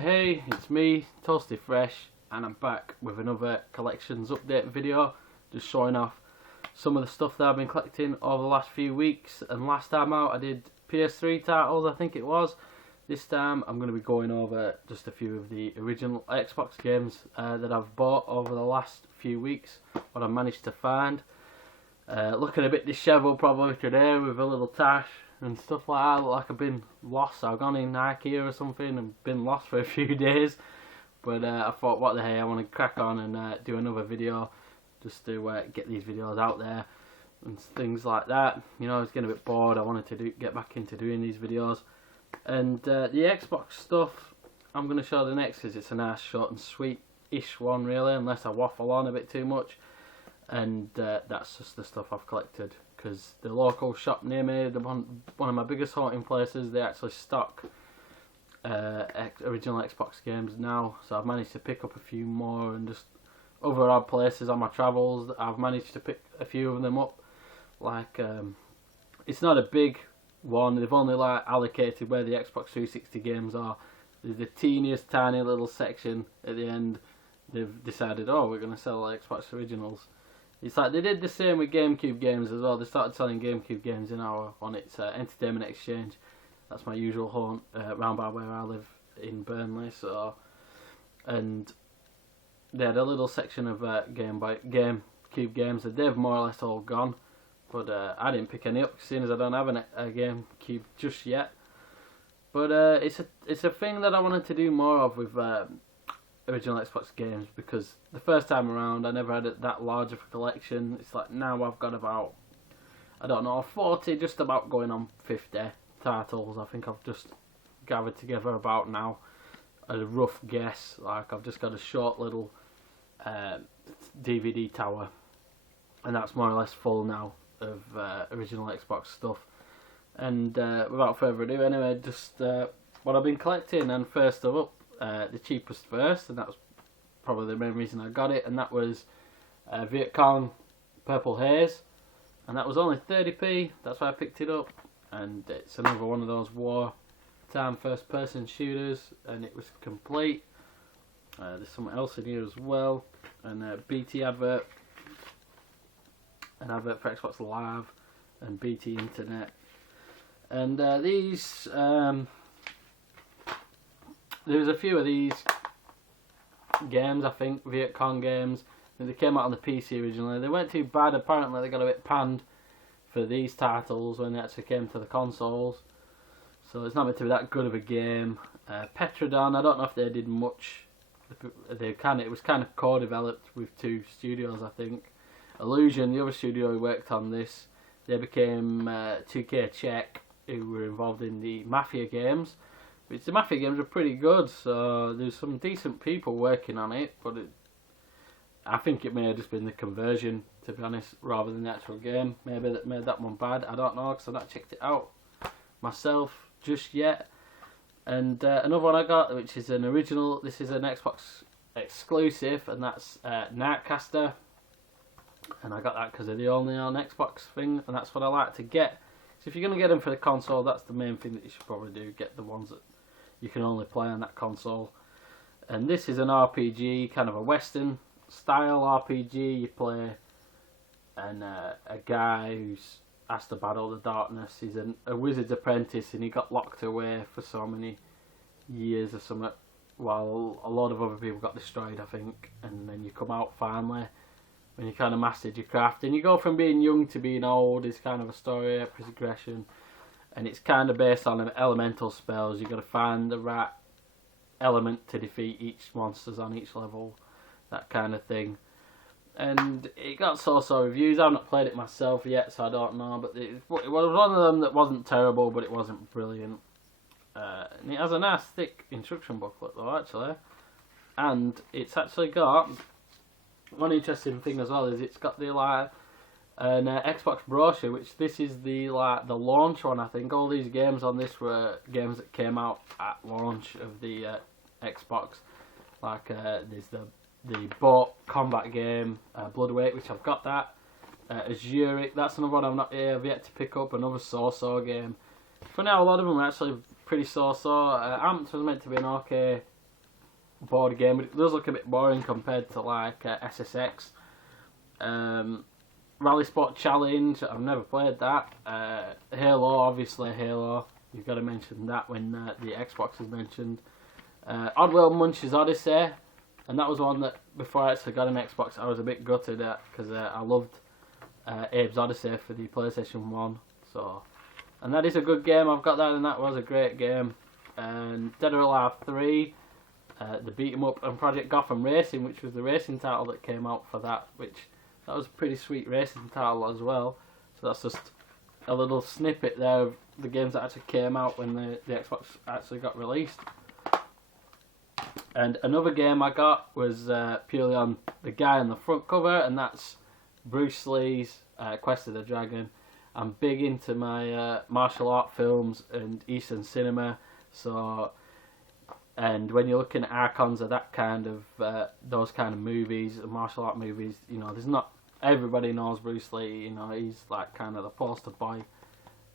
Hey, it's me, Toasty Fresh, and I'm back with another collections update video, just showing off some of the stuff that I've been collecting over the last few weeks. And last time out I did PS3 titles, I think it was. This time I'm going to be going over just a few of the original Xbox games that I've bought over the last few weeks, what I've managed to find. Looking a bit dishevelled probably today with a little tash and stuff like that. Look like I've been lost. I've gone in IKEA or something and been lost for a few days. But I thought, what the hey, I want to crack on and do another video just to get these videos out there and things like that. You know, I was getting a bit bored. I wanted to get back into doing these videos. And the Xbox stuff I'm going to show the next because it's a nice short and sweet-ish one really, unless I waffle on a bit too much. And that's just the stuff I've collected, because the local shop near me, one of my biggest haunting places, they actually stock original Xbox games now, so I've managed to pick up a few more, and just other odd places on my travels I've managed to pick a few of them up. Like it's not a big one, they've only like allocated where the Xbox 360 games are. There's the teeniest tiny little section at the end. They've decided, oh, we're going to sell Xbox originals. It's like they did the same with GameCube games as well. They started selling GameCube games on its Entertainment Exchange. That's my usual haunt round by where I live in Burnley. So, and they had a little section of GameCube games that they've more or less all gone. But I didn't pick any up, seeing as I don't have a GameCube just yet. But it's a thing that I wanted to do more of with original Xbox games, because the first time around I never had that large of a collection. It's like now I've got about, I don't know, 40, just about going on 50 titles. I think I've just gathered together about now, a rough guess. Like I've just got a short little DVD tower, and that's more or less full now of original Xbox stuff. And without further ado, anyway, just what I've been collecting. And first up, the cheapest first, and that was probably the main reason I got it, and that was Vietcong Purple Haze, and that was only 30p. That's why I picked it up, and it's another one of those wartime first person shooters, and it was complete. There's something else in here as well, and a BT advert, an advert for Xbox Live and BT Internet. And these there was a few of these games, I think, Vietcong games. They came out on the PC originally. They weren't too bad. Apparently they got a bit panned for these titles when they actually came to the consoles. So it's not meant to be that good of a game. Petrodon, I don't know if they did much. It was kind of co-developed with two studios, I think. Illusion, the other studio who worked on this, they became 2K Czech, who were involved in the Mafia games. Which the Mafia games are pretty good, so there's some decent people working on it, but I think it may have just been the conversion, to be honest, rather than the actual game. Maybe that made that one bad, I don't know, because I've not checked it out myself just yet. And another one I got, which is an original, this is an Xbox exclusive, and that's Nightcaster. And I got that because they're the only on Xbox thing, and that's what I like to get. So if you're going to get them for the console, that's the main thing that you should probably do, get the ones that you can only play on that console. And this is an RPG, kind of a Western style RPG. You play a guy who's has to battle the darkness. He's a wizard's apprentice, and he got locked away for so many years or something, while a lot of other people got destroyed, I think. And then you come out finally when you kind of mastered your craft, and you go from being young to being old. It's kind of a story progression, and it's kind of based on elemental spells. You've got to find the right element to defeat each monsters on each level, that kind of thing. And it got so-so reviews. I've not played it myself yet, so I don't know, but it was one of them that wasn't terrible, but it wasn't brilliant. And it has a nice thick instruction booklet though, actually, and it's actually got one interesting thing as well, is it's got the an Xbox brochure, which this is the launch one, I think. All these games on this were games that came out at launch of the Xbox. Like there's the boat combat game, Bloodweight, which I've got that. Azuric, that's another one I've yet to pick up. Another game. For now, a lot of them are actually pretty so-so. Amps was meant to be an okay board game, but it does look a bit boring compared to like SSX. Rally Sport Challenge, I've never played that. Halo, obviously Halo, you've got to mention that when the Xbox is mentioned. Oddworld Munch's Odyssey, and that was one that before I actually got an Xbox I was a bit gutted at, because I loved Abe's Odyssey for the PlayStation 1. So, and that is a good game, I've got that, and that was a great game. And Dead or Alive 3, the beat 'em up, and Project Gotham Racing, which was the racing title that came out for that, that was a pretty sweet racing title as well. So that's just a little snippet there of the games that actually came out when the Xbox actually got released. And another game I got was purely on the guy on the front cover, and that's Bruce Lee's Quest of the Dragon. I'm big into my martial art films and Eastern cinema, so, and when you're looking at icons of that kind of those kind of movies, martial art movies, you know, there's not everybody knows Bruce Lee. You know, he's like kind of the poster boy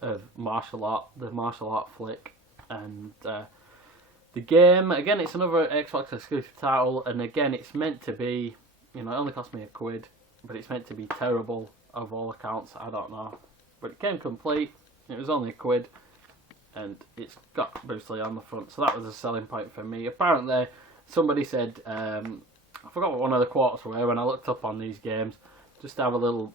of martial art, the martial art flick. And the game, again, it's another Xbox exclusive title, and again, it's meant to be, you know, it only cost me £1, but it's meant to be terrible of all accounts. I don't know, but it came complete. It was only £1. And it's got Bruce Lee on the front, so that was a selling point for me. Apparently, somebody said, I forgot what one of the quotes were when I looked up on these games, just to have a little,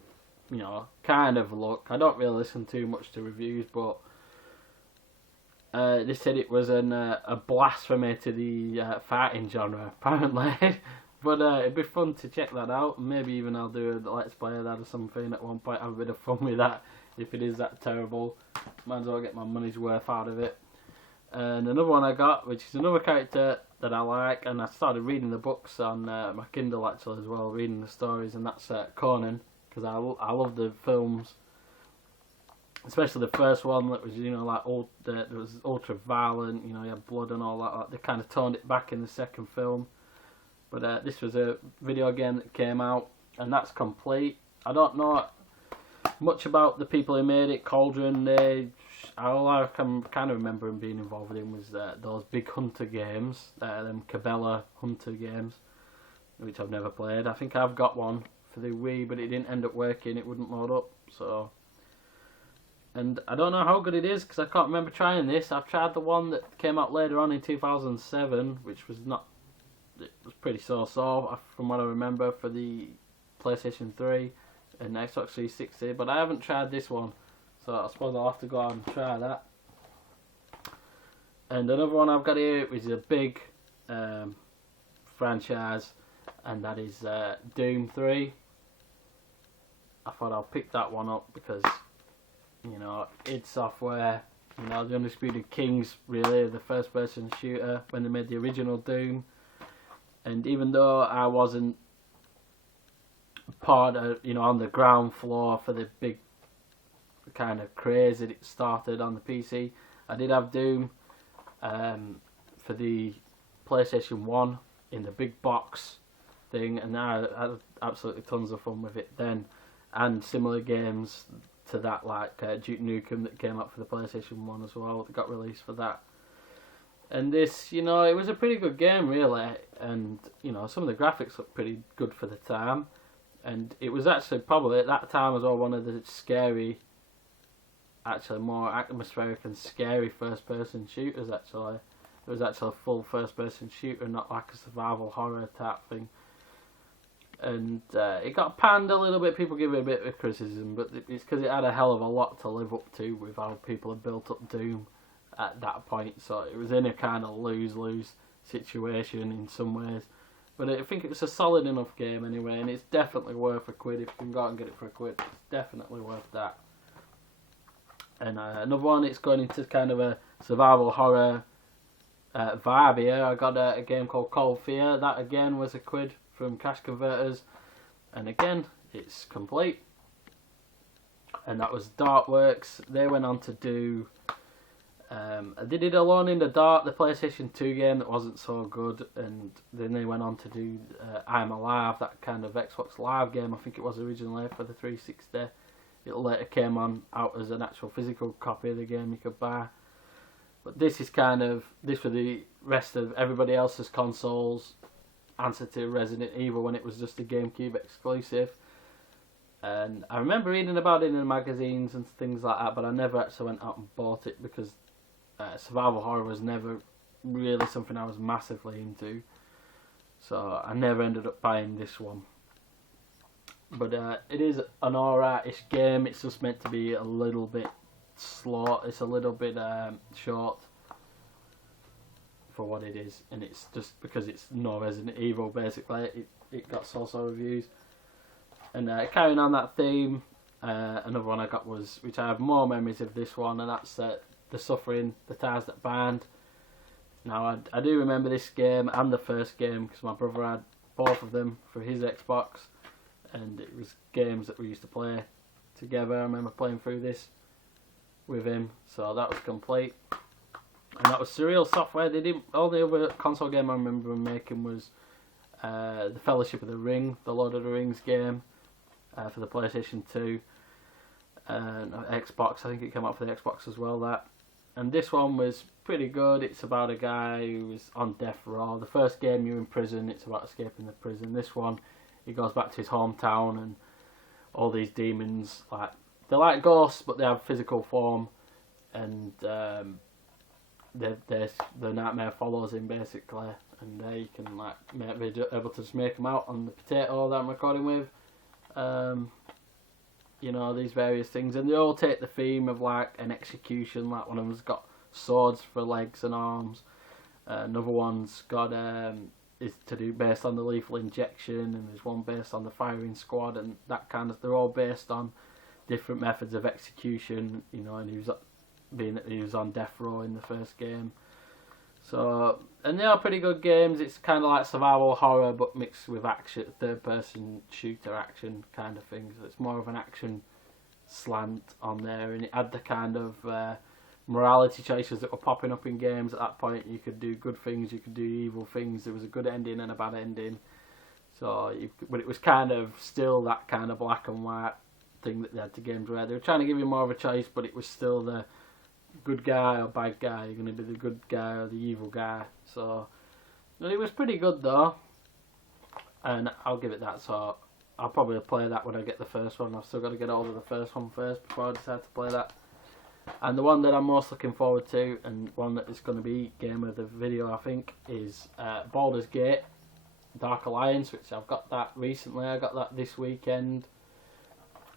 you know, kind of look. I don't really listen too much to reviews, but they said it was a blasphemy to the fighting genre, apparently. But it'd be fun to check that out. Maybe even I'll do a Let's Play of that or something at one point, have a bit of fun with that. If it is that terrible, might as well get my money's worth out of it. And another one I got, which is another character that I like, and I started reading the books on my Kindle actually as well, reading the stories, and that's Conan, because I love the films, especially the first one that was, you know, like that was ultra violent, you know, you had blood and all that. Like, they kind of toned it back in the second film, but this was a video game that came out, and that's complete. I don't know much about the people who made it. Cauldron, all I can kind of remember him being involved in was those big hunter games, them Cabela hunter games, which I've never played. I think I've got one for the Wii, but it didn't end up working, it wouldn't load up, so. And I don't know how good it is, because I can't remember trying this. I've tried the one that came out later on in 2007, which was not, it was pretty so-so, from what I remember, for the PlayStation 3 and Xbox 360, but I haven't tried this one, so I suppose I'll have to go out and try that. And another one I've got here is a big franchise, and that is Doom 3. I thought I'll pick that one up because, you know, id Software, you know, the Undisputed Kings, really, the first person shooter when they made the original Doom. And even though I wasn't part of, you know, on the ground floor for the big kind of craze that it started on the PC, I did have Doom for the PlayStation 1 in the big box thing, and I had absolutely tons of fun with it then. And similar games to that, like Duke Nukem, that came out for the PlayStation 1 as well, that got released for that. And this, you know, it was a pretty good game, really, and, you know, some of the graphics looked pretty good for the time. And it was actually probably at that time as well one of the scary, actually more atmospheric and scary first-person shooters. Actually, it was actually a full first-person shooter, not like a survival horror type thing. And it got panned a little bit. People give it a bit of criticism, but it's because it had a hell of a lot to live up to with how people had built up Doom at that point. So it was in a kind of lose-lose situation in some ways. But I think it was a solid enough game anyway, and it's definitely worth £1 if you can go out and get it for £1. It's definitely worth that. And another one, it's going into kind of a survival horror vibe here. I got a game called Cold Fear. That again was £1 from Cash Converters, and again it's complete. And that was Darkworks. They went on to do they did Alone in the Dark, the PlayStation 2 game that wasn't so good, and then they went on to do I'm Alive, that kind of Xbox Live game. I think it was originally for the 360. It later came out as an actual physical copy of the game you could buy. But this is kind of, this was the rest of everybody else's consoles answer to Resident Evil when it was just a GameCube exclusive. And I remember reading about it in the magazines and things like that, but I never actually went out and bought it because survival horror was never really something I was massively into. So I never ended up buying this one. But it is an alright-ish game. It's just meant to be a little bit slow. It's a little bit short for what it is, and it's just because it's no Resident Evil. Basically, it got so-so reviews. And carrying on that theme, another one I got was, which I have more memories of this one, and that's The Suffering, The Ties That Bind. Now I do remember this game and the first game because my brother had both of them for his Xbox, and it was games that we used to play together. I remember playing through this with him, so that was complete. And that was Surreal Software. They didn't. All the other console game I remember them making was the Fellowship of the Ring, the Lord of the Rings game for the PlayStation 2 and Xbox. I think it came out for the Xbox as well. That, and this one was pretty good. It's about a guy who was on death row. The first game you're in prison. It's about escaping the prison. This one, he goes back to his hometown, and all these demons, like, they're like ghosts, but they have physical form, and the nightmare follows him basically, and you can like be able to just make them out on the potato that I'm recording with. You know, these various things, and they all take the theme of like an execution. Like one of them's got swords for legs and arms. Another one's got is to do based on the lethal injection, and there's one based on the firing squad, and that kind of. They're all based on different methods of execution. You know, and he was on death row in the first game. So, and they are pretty good games. It's kind of like survival horror, but mixed with action, third-person shooter action kind of thing. So it's more of an action slant on there, and it had the kind of morality choices that were popping up in games at that point. You could do good things, you could do evil things. There was a good ending and a bad ending. So, but it was kind of still that kind of black and white thing that they had to games where they were trying to give you more of a choice, but it was still the good guy or bad guy. You're going to be the good guy or the evil guy. So it was pretty good though, and I'll give it that. So I'll probably play that when I get the first one. I've still got to get hold of the first one first before I decide to play that. And the one that I'm most looking forward to, and one that is going to be game of the video I think, is Baldur's Gate Dark Alliance, which I've got that recently. I got that this weekend,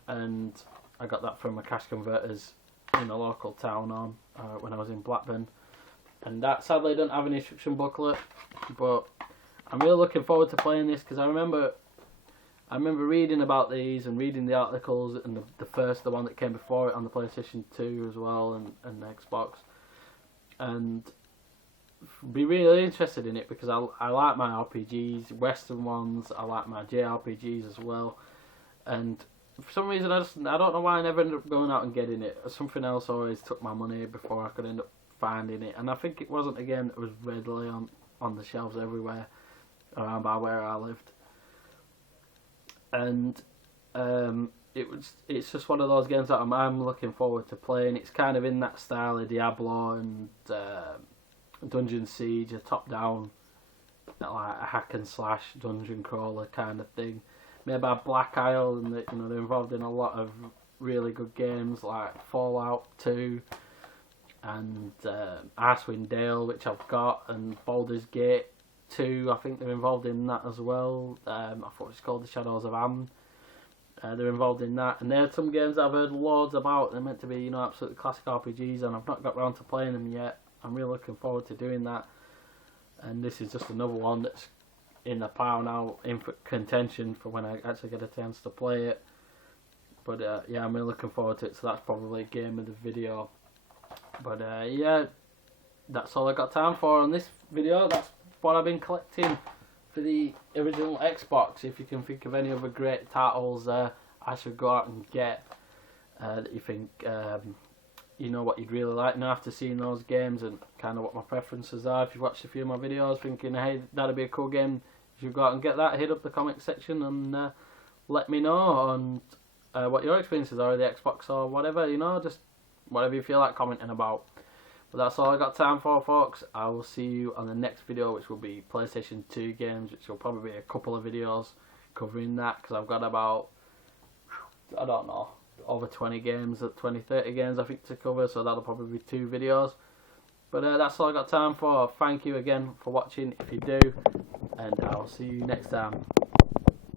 and I got that from a cash converters in a local town when I was in Blackburn, and that sadly doesn't have an instruction booklet, but I'm really looking forward to playing this because I remember reading about these and reading the articles, and the one that came before it on the PlayStation 2 as well, and the Xbox, and be really interested in it because I like my RPGs, Western ones. I like my JRPGs as well, and for some reason I don't know why I never ended up going out and getting it. Something else always took my money before I could end up finding it, and I think it wasn't a game that was readily on the shelves everywhere around by where I lived. And it's just one of those games that I'm looking forward to playing. It's kind of in that style of Diablo and Dungeon Siege, a top down, like a hack and slash dungeon crawler kind of thing. Made by Black Isle, and they're involved in a lot of really good games like Fallout 2 and Icewind Dale, which I've got, and Baldur's Gate 2. I think they're involved in that as well. I thought it's called The Shadows of Amn. They're involved in that, and there are some games that I've heard loads about. They're meant to be, absolutely classic RPGs, and I've not got around to playing them yet. I'm really looking forward to doing that, and this is just another one that's in the pile now, in contention for when I actually get a chance to play it. But yeah, I'm really looking forward to it, so that's probably a game of the video. But yeah, that's all I got time for on this video. That's what I've been collecting for the original Xbox. If you can think of any other great titles I should go out and get that you think what you'd really like now after seeing those games and kind of what my preferences are. If you've watched a few of my videos thinking, hey, that'd be a cool game, if you go out and get that, hit up the comment section and let me know on what your experiences are with the Xbox or whatever, just whatever you feel like commenting about. But that's all I got time for, folks. I will see you on the next video, which will be PlayStation 2 games, which will probably be a couple of videos covering that, because I've got about, I don't know, over 20 games, 20, 30 games I think to cover, so that'll probably be 2 videos. But that's all I got time for. Thank you again for watching if you do, and I'll see you next time.